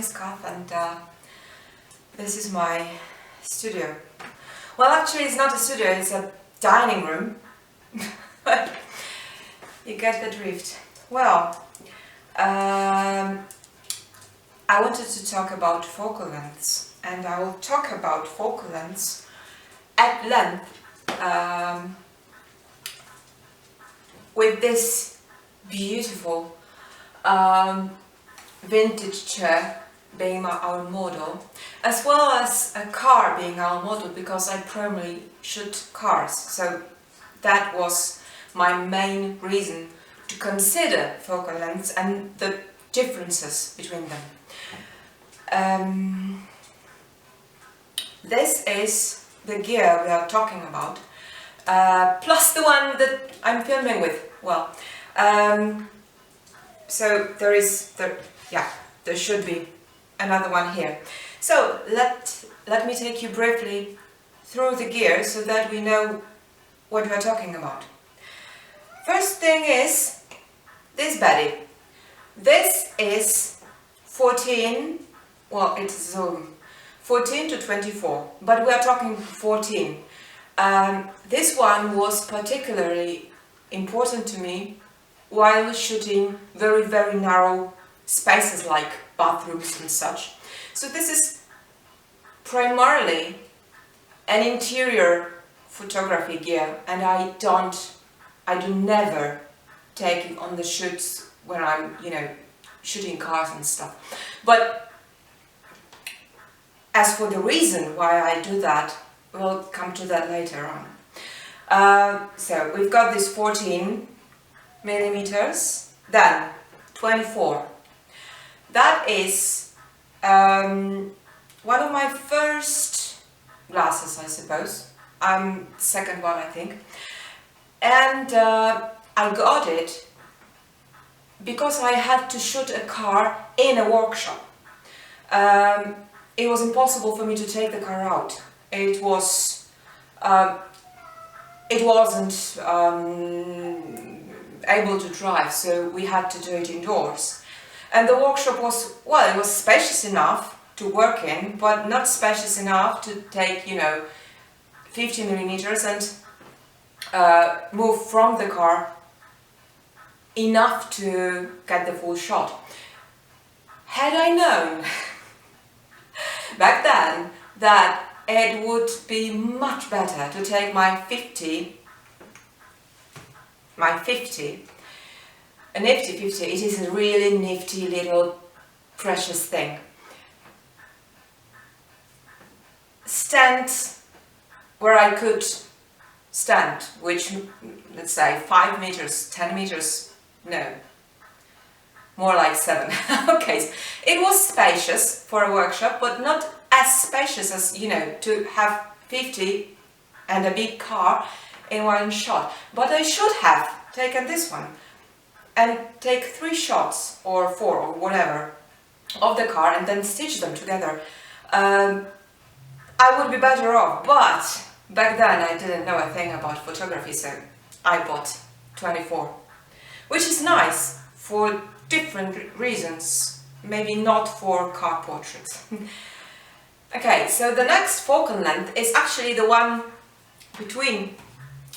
name's Kath and this is my studio. Well, actually it's not a studio, it's a dining room. But you get the drift. Well, I wanted to talk about focal lengths, and I will talk about focal lengths at length with this beautiful vintage chair being our model, as well as a car being our model, because I primarily shoot cars, so that was my main reason to consider focal lengths and the differences between them. This is the gear we are talking about, plus the one that I'm filming with. Well, so there should be another one here. So let me take you briefly through the gear so that we know what we are talking about. First thing is this baddie. This is 14, well, it's 14 to 24, but we are talking 14. This one was particularly important to me while shooting very, very narrow spaces like bathrooms and such. So this is primarily an interior photography gear, and I do never take it on the shoots when I'm, shooting cars and stuff. But as for the reason why I do that, we'll come to that later on. So we've got this 14 millimeters, then 24. That is one of my first glasses, I suppose. Second one, I think. And I got it because I had to shoot a car in a workshop. It was impossible for me to take the car out. It wasn't able to drive, so we had to do it indoors. And the workshop was, well, it was spacious enough to work in, but not spacious enough to take, 50 millimeters and move from the car enough to get the full shot. Had I known back then that it would be much better to take my 50, a nifty 50, it is a really nifty little precious thing. Stand where I could stand, which, let's say 5 meters, 10 meters, no, more like 7. Okay, so it was spacious for a workshop, but not as spacious as, to have 50 and a big car in one shot. But I should have taken this one and take 3 shots or 4 or whatever of the car and then stitch them together. I would be better off, but back then I didn't know a thing about photography, so I bought 24, which is nice for different reasons, maybe not for car portraits. Okay, so the next focal length is actually the one between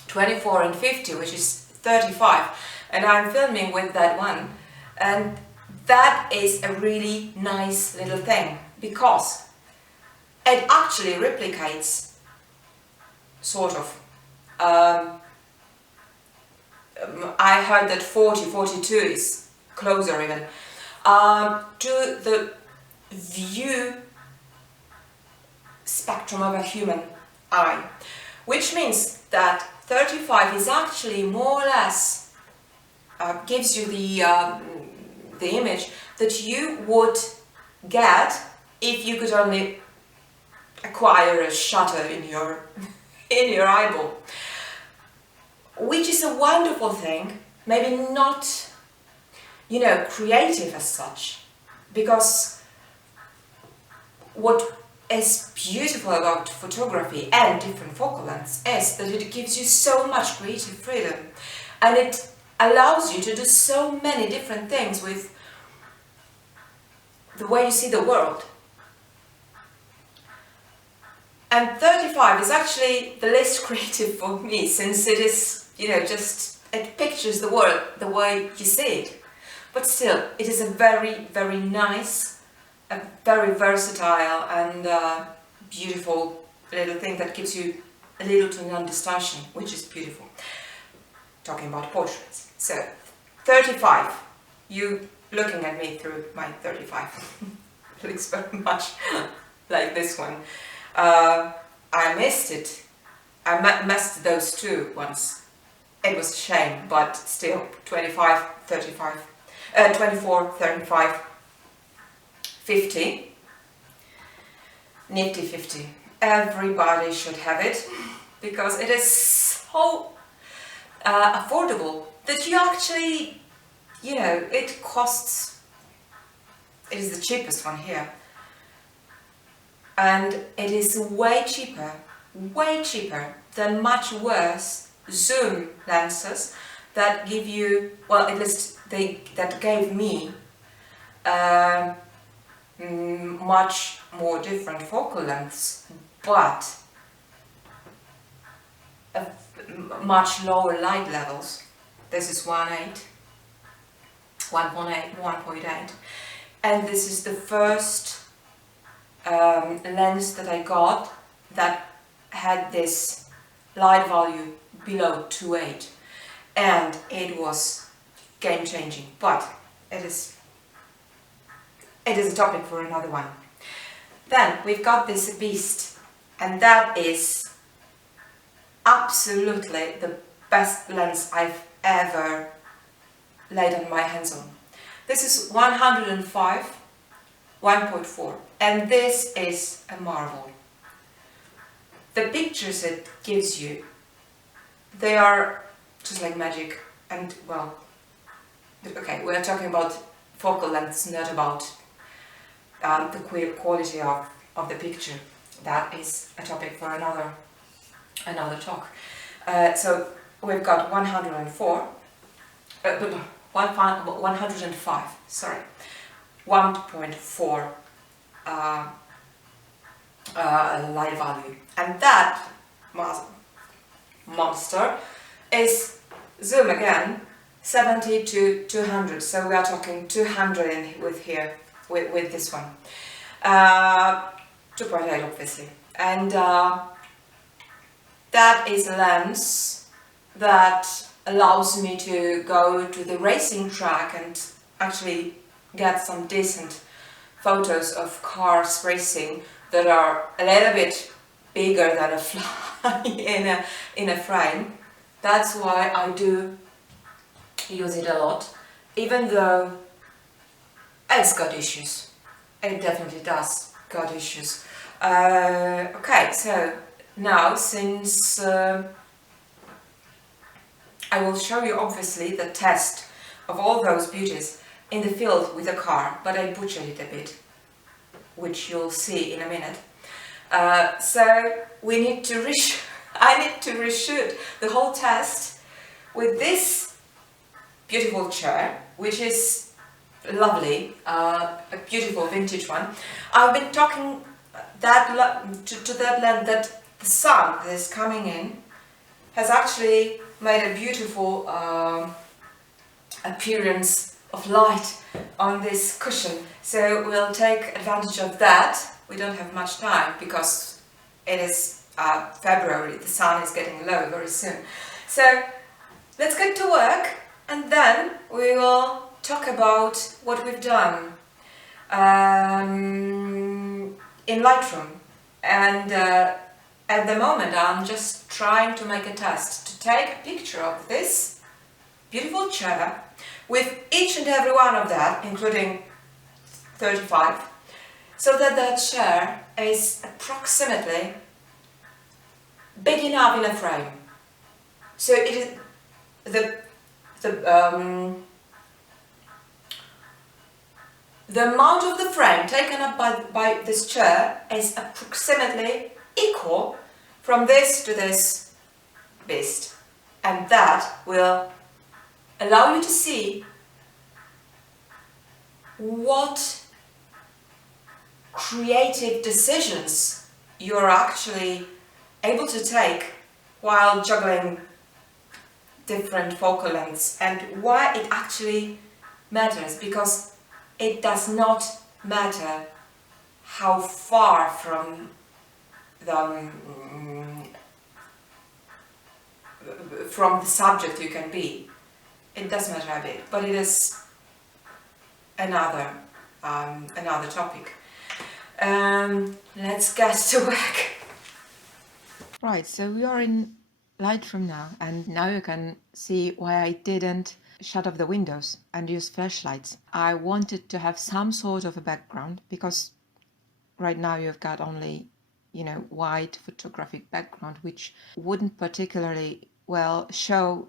24 and 50, which is 35, and I'm filming with that one, and that is a really nice little thing because it actually replicates, sort of. I heard that 40, 42 is closer even to the view spectrum of a human eye, which means that 35 is actually more or less gives you the image that you would get if you could only acquire a shutter in your eyeball, which is a wonderful thing, maybe not creative as such, because what is beautiful about photography and different focal lengths is that it gives you so much creative freedom, and it allows you to do so many different things with the way you see the world. And 35 is actually the least creative for me, since it is, you know, just, it pictures the world the way you see it. But still, it is a very, very nice, a very versatile and beautiful little thing that gives you a little to none distortion, which is beautiful. Talking about portraits. So, 35. You looking at me through my 35. Looks very much like this one. I missed it. I missed those two once. It was a shame, but still, 25, 35, 24, 35, 50, nifty 50. Everybody should have it, because it is so affordable that you actually, you know, it costs, it is the cheapest one here. And it is way cheaper than much worse zoom lenses that give you, well, at least that gave me much more different focal lengths, but much lower light levels. This is 1.8, and this is the first lens that I got that had this light value below 2.8, and it was game changing, but it is a topic for another one. Then we've got this beast, and that is absolutely the best lens I've ever laid on my hands on. This is 105 1.4, and this is a marvel. The pictures it gives you, they are just like magic. And well, okay, we're talking about focal lengths, not about the quality of the picture. That is a topic for another talk. So we've got 104, 105, sorry, 1.4 light value, and that monster is zoom again 70 to 200. So we are talking 200 with this one, 2.8 obviously, and that is a lens that allows me to go to the racing track and actually get some decent photos of cars racing that are a little bit bigger than a fly in a frame. That's why I do use it a lot, even though it's got issues. It definitely does got issues. Okay, so now, since I will show you obviously the test of all those beauties in the field with a car, but I butchered it a bit, which you'll see in a minute. So we need to I need to reshoot the whole test with this beautiful chair, which is lovely, a beautiful vintage one. I've been talking to that lens that the sun that is coming in has actually made a beautiful appearance of light on this cushion. So we'll take advantage of that. We don't have much time because it is February, the sun is getting low very soon. So let's get to work, and then we will talk about what we've done in Lightroom. And at the moment I'm just trying to make a test to take a picture of this beautiful chair with each and every one of that, including 35, so that that chair is approximately big enough in a frame. So it is the amount of the frame taken up by this chair is approximately equal from this to this beast, and that will allow you to see what creative decisions you're actually able to take while juggling different focal lengths, and why it actually matters, because it does not matter how far from the subject you can be. It does matter a bit, but it is another topic. Let's get to work. Right, so we are in Lightroom now, and now you can see why I didn't shut off the windows and use flashlights. I wanted to have some sort of a background, because right now you've got only, white photographic background, which wouldn't particularly well show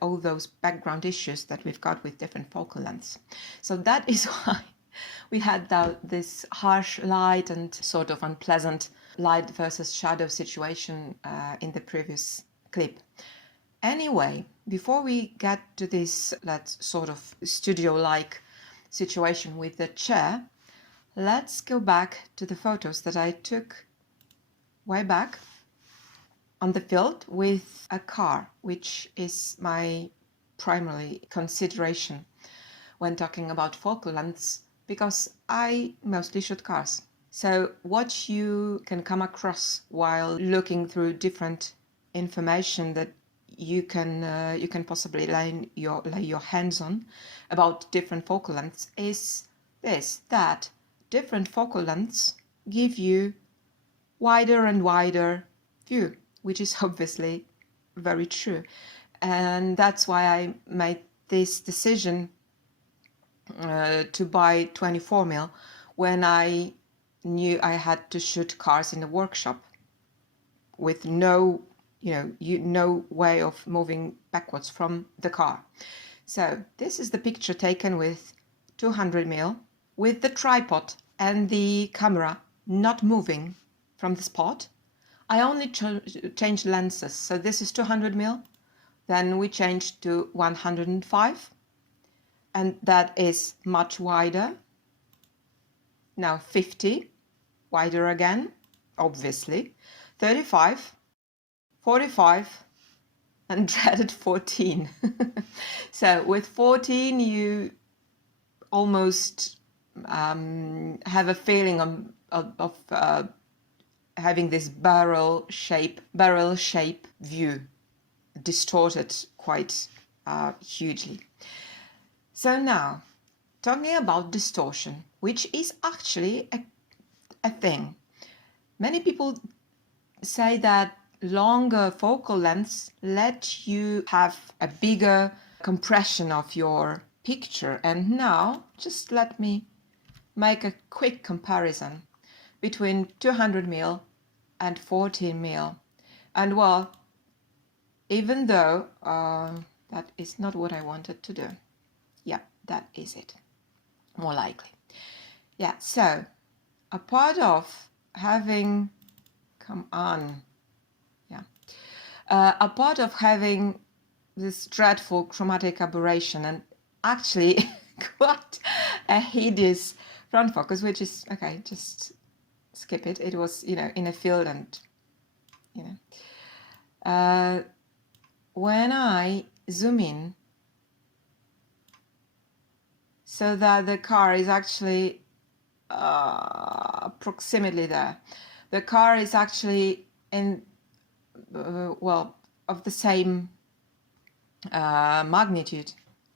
all those background issues that we've got with different focal lengths. So that is why we had this harsh light and sort of unpleasant light versus shadow situation in the previous clip. Anyway, before we get to this, let's sort of studio-like situation with the chair, let's go back to the photos that I took way back on the field with a car, which is my primary consideration when talking about focal lengths, because I mostly shoot cars. So what you can come across while looking through different information that you can possibly lay your hands on about different focal lengths is that different focal lengths give you wider and wider view, which is obviously very true. And that's why I made this decision to buy 24mm when I knew I had to shoot cars in the workshop with no way of moving backwards from the car. So this is the picture taken with 200mm with the tripod and the camera not moving from the spot. I only changed lenses. So this is 200mm, then we changed to 105, and that is much wider. Now 50, wider again, obviously, 35, 45, and dreaded 14. So with 14 you almost have a feeling of having this barrel shape view, distorted quite hugely. So now, talking about distortion, which is actually a thing. Many people say that longer focal lengths let you have a bigger compression of your picture. And now, just let me make a quick comparison between 200mm and 14mm. And well, even though that is not what I wanted to do. Yeah, that is it. More likely. Yeah, so a part of having, a part of having this dreadful chromatic aberration and actually quite a hideous front focus, which is, okay, just skip it. It was, in a field and, when I zoom in so that the car is actually approximately there. The car is actually in, of the same magnitude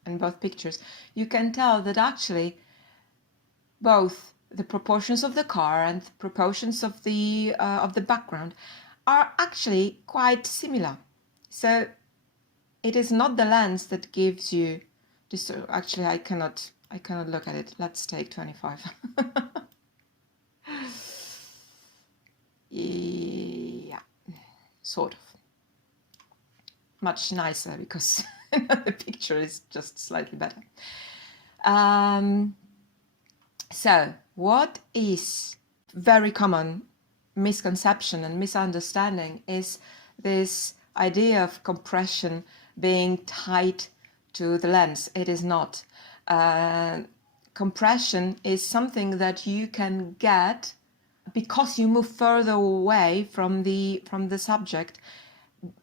in both pictures. You can tell that actually both the proportions of the car and the proportions of the background are actually quite similar. So it is not the lens that gives you this. Actually, I cannot look at it. Let's take 25. Yeah, sort of. Much nicer because the picture is just slightly better. So what is very common misconception and misunderstanding is this idea of compression being tied to the lens. It is not. compression is something that you can get because you move further away from the subject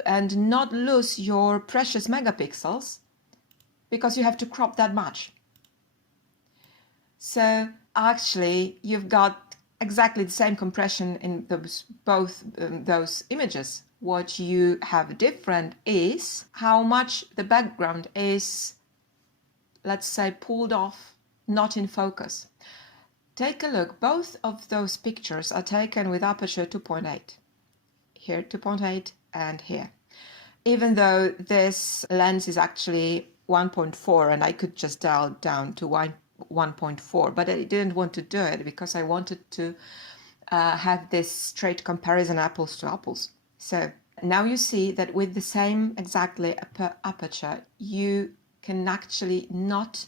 and not lose your precious megapixels because you have to crop that much. So actually you've got exactly the same compression in both those images. What you have different is how much the background is, let's say, pulled off, not in focus. Take a look, both of those pictures are taken with aperture 2.8. Here 2.8 and here. Even though this lens is actually 1.4 and I could just dial down to 1.4, but I didn't want to do it because I wanted to have this straight comparison, apples to apples. So now you see that with the same exactly aperture, you can actually not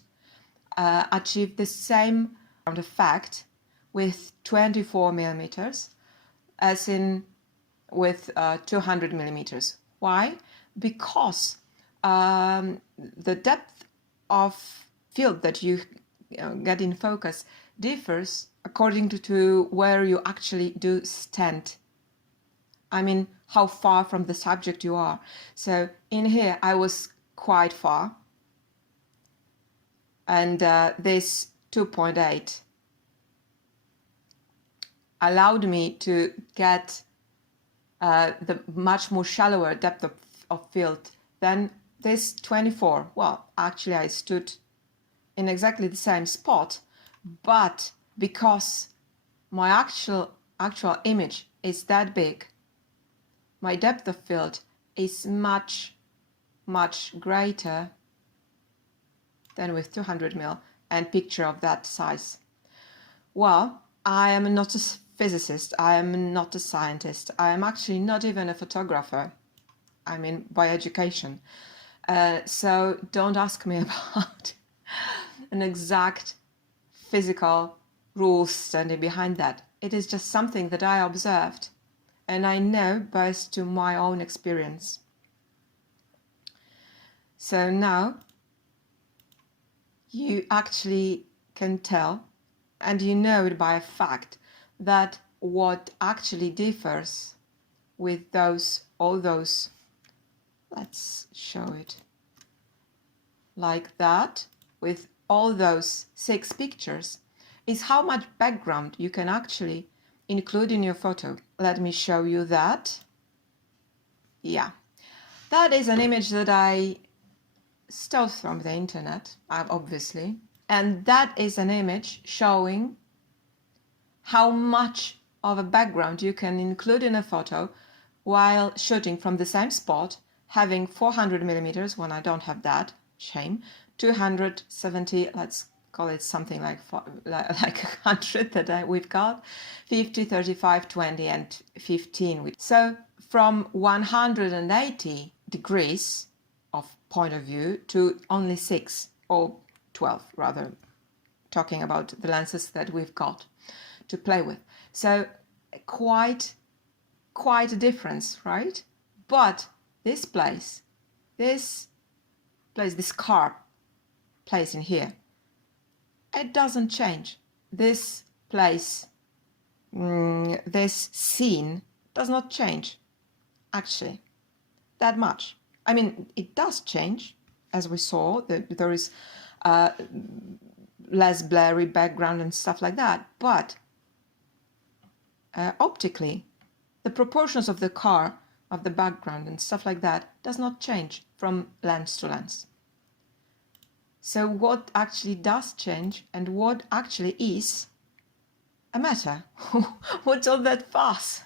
achieve the same effect with 24 millimeters as in with 200 millimeters. Why? Because the depth of field that you get in focus differs according to where you actually do stand. I mean, how far from the subject you are. So in here, I was quite far. And this 2.8 allowed me to get the much more shallower depth of field than this 24. Well, actually I stood in exactly the same spot, but because my actual image is that big, my depth of field is much greater than with 200 mil and picture of that size. Well, I am not a physicist, I am not a scientist, I am actually not even a photographer, I mean by education. So don't ask me about an exact physical rules standing behind that. It is just something that I observed and I know based to my own experience. So now you actually can tell, and you know it by a fact, that what actually differs with all those, let's show it like that, with all those 6 pictures, is how much background you can actually include in your photo. Let me show you that. Yeah, that is an image that I stole from the internet, obviously, and that is an image showing how much of a background you can include in a photo while shooting from the same spot, having 400 millimeters when I don't have that, shame, 270, let's call it something like 100 that we've got, 50, 35, 20 and 15. So from 180 degrees of point of view to only 6 or 12 rather, talking about the lenses that we've got to play with. So quite a difference, right? But this car place in here, it doesn't change. This place, this scene does not change actually that much. I mean, it does change, as we saw, that there is less blurry background and stuff like that, but optically, the proportions of the car, of the background and stuff like that does not change from lens to lens. So what actually does change and what actually is a matter? What's all that fuss?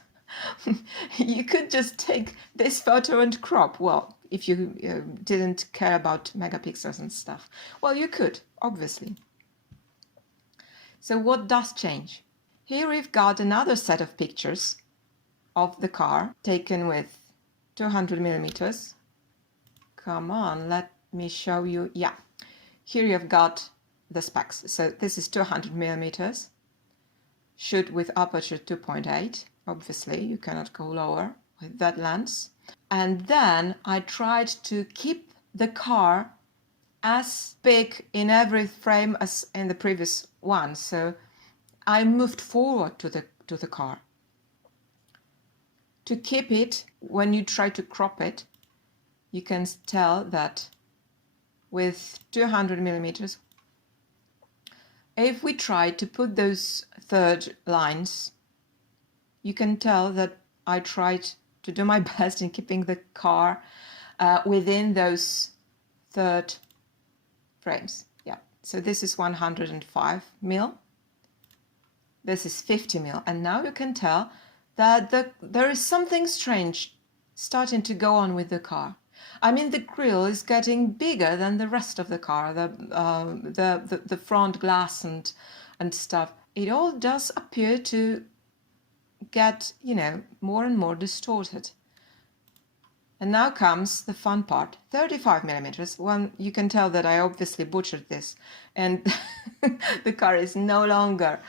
You could just take this photo and crop. Well, if you didn't care about megapixels and stuff. Well, you could, obviously. So what does change? Here we've got another set of pictures of the car taken with 200 millimeters. Come on, let me show you. Yeah, here you've got the specs. So this is 200 millimeters. Shoot with aperture 2.8. Obviously, you cannot go lower with that lens. And then I tried to keep the car as big in every frame as in the previous one. So I moved forward to the car. To keep it, when you try to crop it, you can tell that with 200 millimeters, if we try to put those third lines, you can tell that I tried to do my best in keeping the car within those third frames. Yeah, so this is 105 mil, this is 50 mil, and now you can tell that there is something strange starting to go on with the car. I mean, the grille is getting bigger than the rest of the car, the front glass and stuff. It all does appear to get, you know, more and more distorted. And now comes the fun part. 35 millimeters. Well, you can tell that I obviously butchered this, and the car is no longer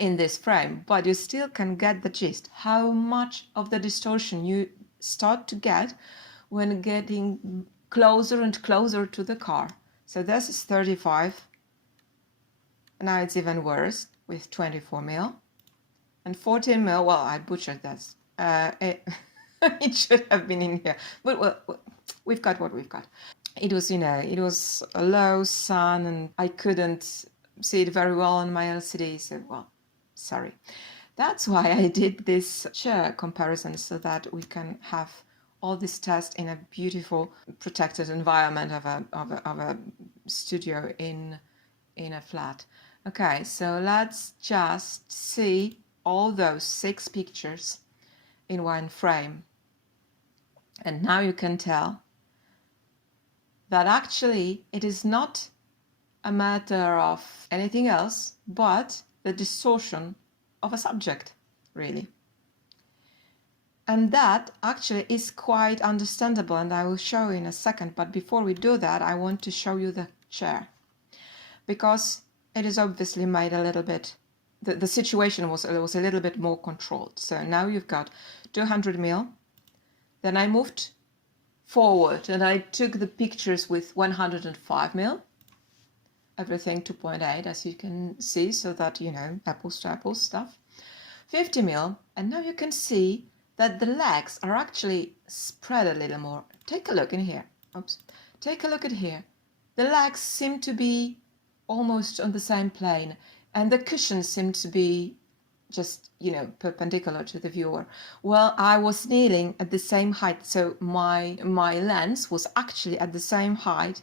in this frame, but you still can get the gist. How much of the distortion you start to get when getting closer and closer to the car. So this is 35. Now it's even worse with 24 mil. And 14 mil, well, I butchered this. It should have been in here. But well, we've got what we've got. It was, you know, it was a low sun and I couldn't see it very well on my LCD. So, well, sorry. That's why I did this chair comparison, so that we can have all this test in a beautiful protected environment of a studio in a flat. Okay, so let's just see all those 6 pictures in one frame. And now you can tell that actually it is not a matter of anything else but the distortion of a subject, really. And that actually is quite understandable, and I will show you in a second. But before we do that, I want to show you the chair, because it is obviously made a little bit, the situation was a little bit more controlled. So now you've got 200 mil. Then I moved forward and I took the pictures with 105 mil. Everything 2.8, as you can see, so that, you know, apples to apples stuff. 50 mil, and now you can see that the legs are actually spread a little more. Take a look in here. Oops. Take a look at here. The legs seem to be almost on the same plane, and the cushions seem to be just, you know, perpendicular to the viewer. Well, I was kneeling at the same height, so my lens was actually at the same height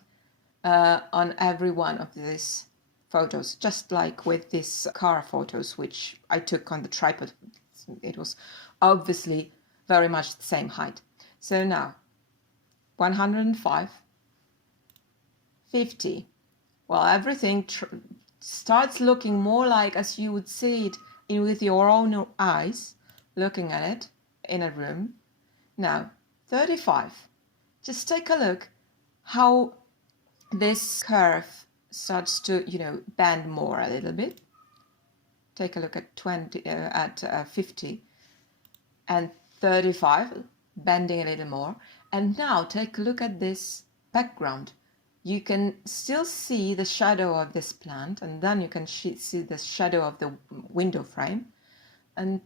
on every one of these photos, just like with these car photos, which I took on the tripod. It was obviously very much the same height. So now, 105, 50. Well, everything starts looking more like as you would see it with your own eyes, looking at it in a room. Now, 35. Just take a look how this curve starts to, you know, bend more a little bit. Take a look at 50 and 35, bending a little more. And now take a look at this background. You can still see the shadow of this plant, and then you can see the shadow of the window frame. And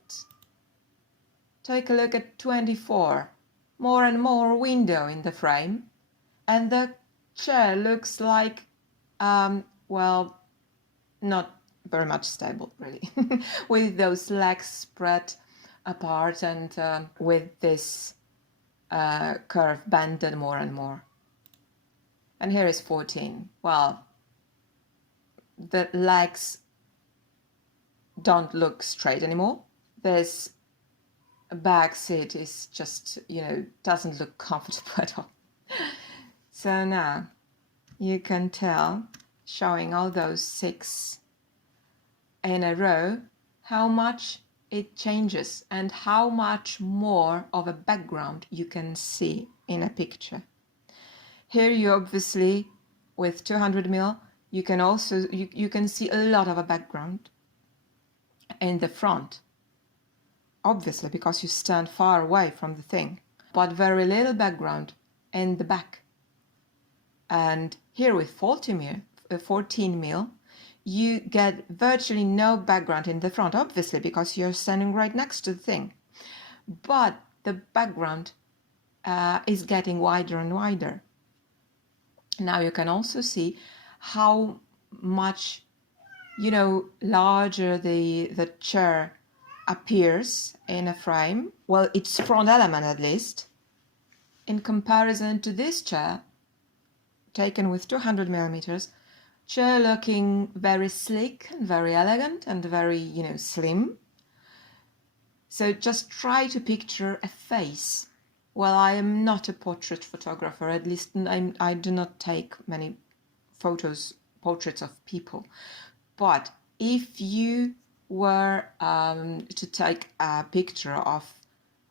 take a look at 24, more and more window in the frame, and the chair looks like, well, not very much stable, really, with those legs spread apart and with this curve bended more and more. And here is 14. Well, the legs don't look straight anymore. This back seat is just, you know, doesn't look comfortable at all. So now you can tell, showing all those 6 in a row, how much it changes and how much more of a background you can see in a picture. Here you obviously, with 200 mil, you can also, you can see a lot of a background in the front, obviously because you stand far away from the thing, but very little background in the back. And here with 14 mil, you get virtually no background in the front, obviously, because you're standing right next to the thing. But the background is getting wider and wider. Now you can also see how much, larger the chair appears in a frame. Well, its front element at least, in comparison to this chair, taken with 200 millimeters, chair looking very sleek and very elegant and very, slim. So just try to picture a face. Well, I am not a portrait photographer, at least I do not take many portraits of people. But if you were to take a picture of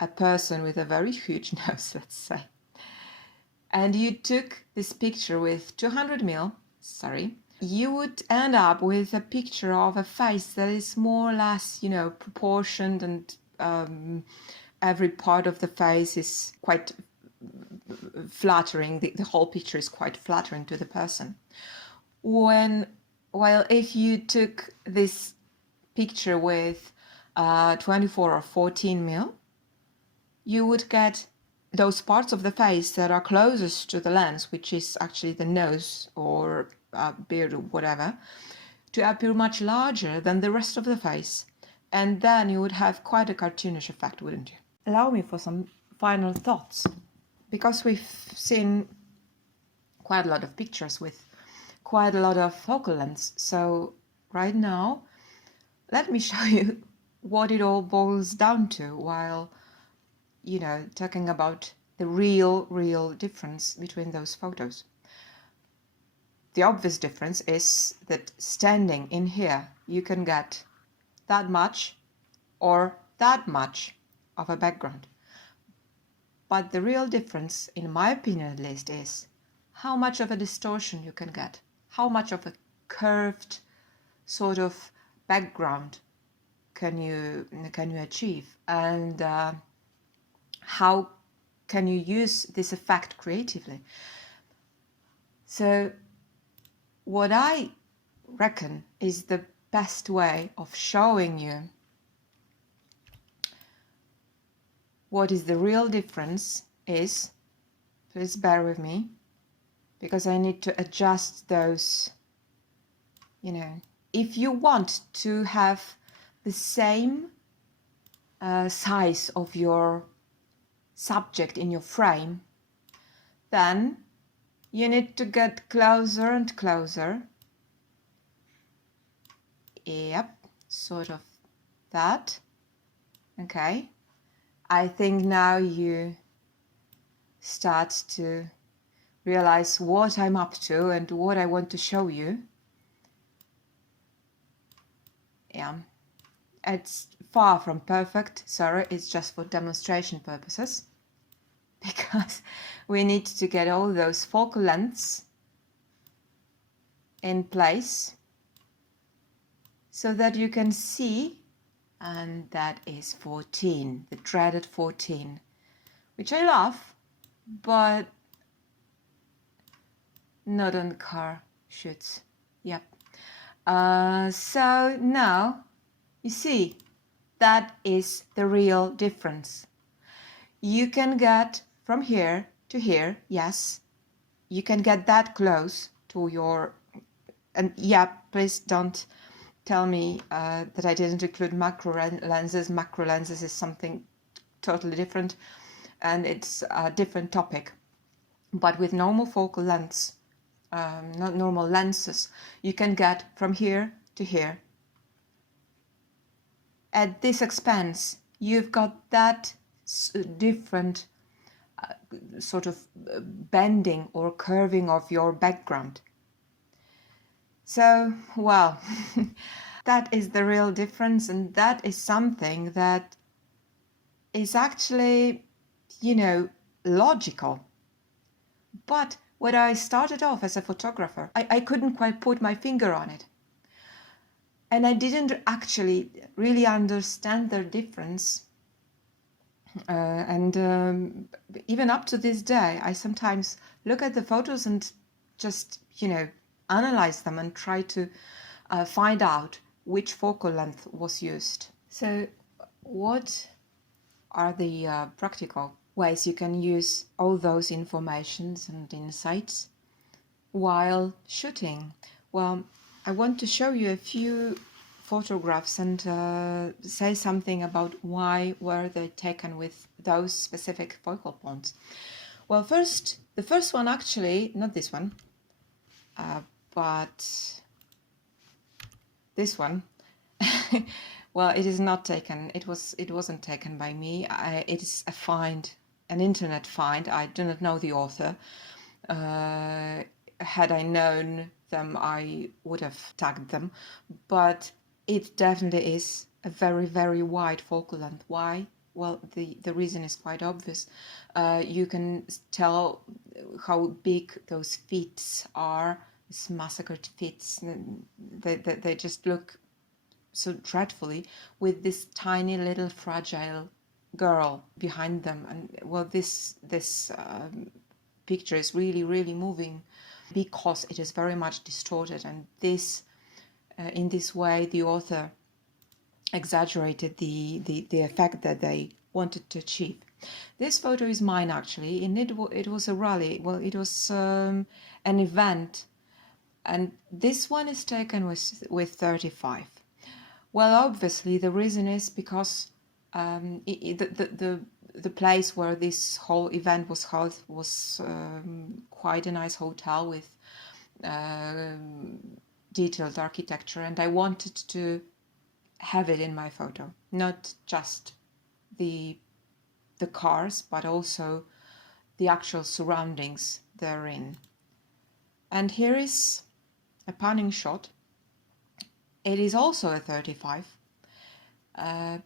a person with a very huge nose, let's say, and you took this picture with 200 mil, you would end up with a picture of a face that is more or less, proportioned, and every part of the face is quite flattering. The whole picture is quite flattering to the person. While if you took this picture with 24 or 14 mil, you would get those parts of the face that are closest to the lens, which is actually the nose or beard or whatever, to appear much larger than the rest of the face. And then you would have quite a cartoonish effect, wouldn't you? Allow me for some final thoughts, because we've seen quite a lot of pictures with quite a lot of focal lengths. So right now, let me show you what it all boils down to while, talking about the real difference between those photos. The obvious difference is that standing in here, you can get that much or that much of a background. But the real difference, in my opinion at least, is how much of a distortion you can get, how much of a curved sort of background can you achieve, and how can you use this effect creatively. So what I reckon is the best way of showing you what is the real difference is, please bear with me, because I need to adjust those, if you want to have the same size of your subject in your frame, then you need to get closer and closer. Yep, sort of that. Okay. I think now you start to realize what I'm up to and what I want to show you. Yeah, it's far from perfect, sorry, it's just for demonstration purposes, because we need to get all those focal lengths in place so that you can see, and that is 14, the dreaded 14, which I love, but not on car shoots. Yep. So now you see that is the real difference. You can get from here to here, yes, you can get that close to your, and yeah, please don't tell me that I didn't include macro lenses. Macro lenses is something totally different, and it's a different topic. But with normal focal lengths, not normal lenses, you can get from here to here. At this expense, you've got that different sort of bending or curving of your background. So, well, that is the real difference, and that is something that is actually, logical. But when I started off as a photographer, I couldn't quite put my finger on it. And I didn't actually really understand their difference. And even up to this day, I sometimes look at the photos and just, analyze them and try to find out which focal length was used. So what are the practical ways you can use all those informations and insights while shooting? Well, I want to show you a few photographs and say something about why were they taken with those specific focal points. Well, the first one actually, not this one, but this one. Well, it is not taken. It wasn't taken by me. It is a find, an internet find. I do not know the author. Had I known them, I would have tagged them. But it definitely is a very, very wide focal length. Why? Well, the reason is quite obvious. You can tell how big those feet are. These massacred feet. They just look so dreadfully, with this tiny little fragile girl behind them. And well, this picture is really, really moving because it is very much distorted, and this in this way the author exaggerated the effect that they wanted to achieve. This photo is mine actually, and it was a rally. Well, it was an event, and this one is taken with 35. Well, obviously the reason is because the place where this whole event was held was quite a nice hotel with detailed architecture, and I wanted to have it in my photo, not just the cars, but also the actual surroundings therein. And here is a panning shot. It is also a 35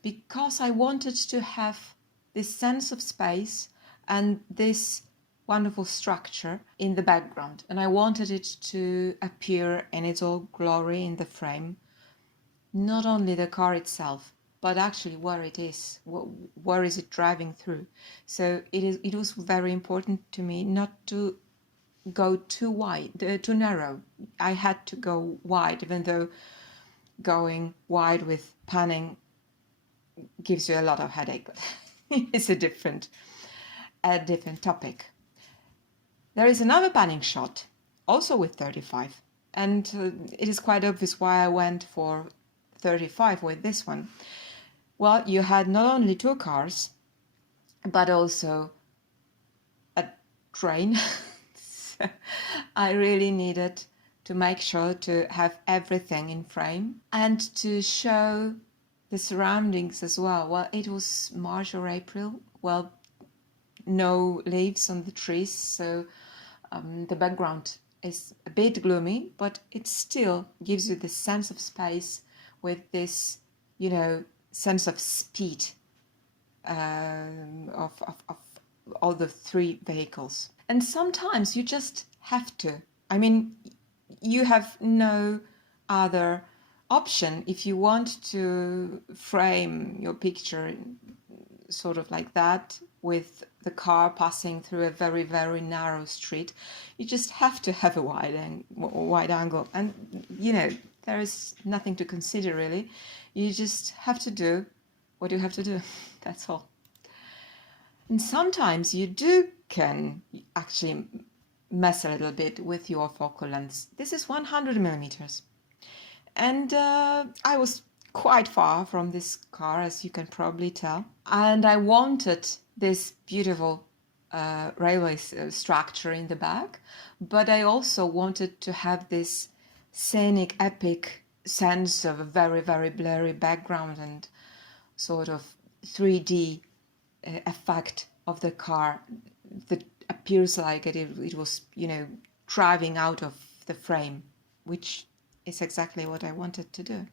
because I wanted to have this sense of space and this wonderful structure in the background, and I wanted it to appear in its all glory in the frame, not only the car itself, but actually where it is, where is it driving through. So it was very important to me not to go too wide, too narrow. I had to go wide, even though going wide with panning gives you a lot of headache, but it's a different topic. There is another panning shot, also with 35, and it is quite obvious why I went for 35 with this one. Well, you had not only two cars, but also a train. So I really needed to make sure to have everything in frame and to show the surroundings as well. Well, it was March or April. Well, no leaves on the trees, so the background is a bit gloomy, but it still gives you this sense of space with this, sense of speed of all the three vehicles. And sometimes you just have to. I mean, you have no other option if you want to frame your picture sort of like that, with the car passing through a very, very narrow street. You just have to have a wide angle, and there is nothing to consider really. You just have to do what you have to do. That's all. And sometimes you can actually mess a little bit with your focal lengths. This is 100 millimeters. And I was quite far from this car, as you can probably tell. And I wanted this beautiful railway structure in the back, but I also wanted to have this scenic, epic sense of a very, very blurry background and sort of 3D effect of the car that appears like it was, driving out of the frame, which is exactly what I wanted to do.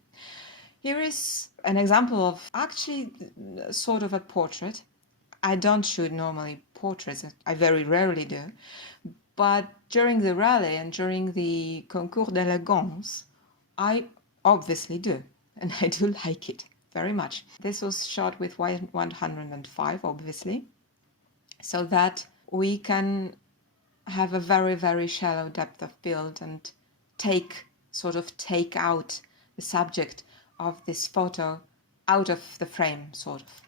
Here is an example of actually sort of a portrait. I don't shoot normally portraits, I very rarely do, but during the rally and during the Concours d'Elegance, I obviously do, and I do like it very much. This was shot with 105, obviously, so that we can have a very, very shallow depth of field and take out the subject of this photo out of the frame, sort of.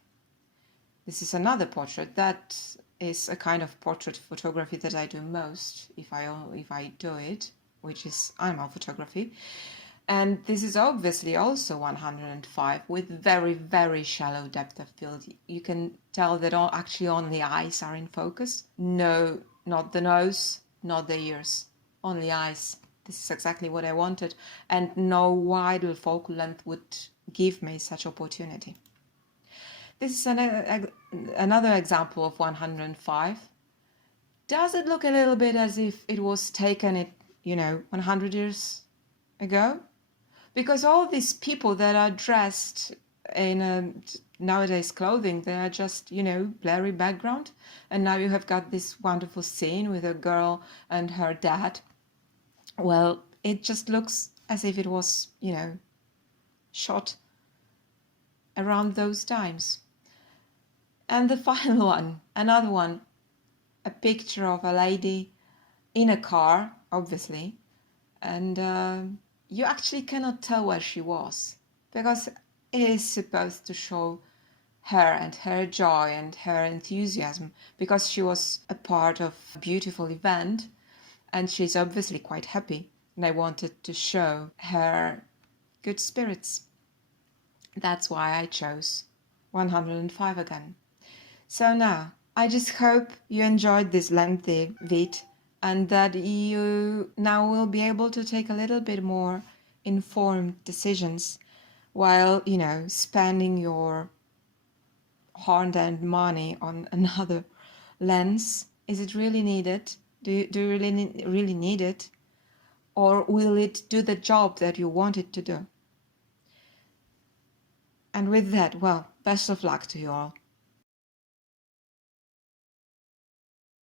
This is another portrait. That is a kind of portrait photography that I do most, if I do it, which is animal photography. And this is obviously also 105 with very, very shallow depth of field. You can tell that actually only eyes are in focus. No, not the nose, not the ears, only eyes. This is exactly what I wanted, and no wider focal length would give me such opportunity. This is another example of 105. Does it look a little bit as if it was taken 100 years ago? Because all these people that are dressed in nowadays clothing, they are just, blurry background. And now you have got this wonderful scene with a girl and her dad. Well, it just looks as if it was, shot around those times. And the final one, another one, a picture of a lady in a car, obviously, and you actually cannot tell where she was, because it is supposed to show her and her joy and her enthusiasm, because she was a part of a beautiful event and she's obviously quite happy, and I wanted to show her good spirits. That's why I chose 105 again. So now, I just hope you enjoyed this lengthy vid and that you now will be able to take a little bit more informed decisions while, spending your hard-earned money on another lens. Is it really needed? Do you really need it? Or will it do the job that you want it to do? And with that, well, best of luck to you all.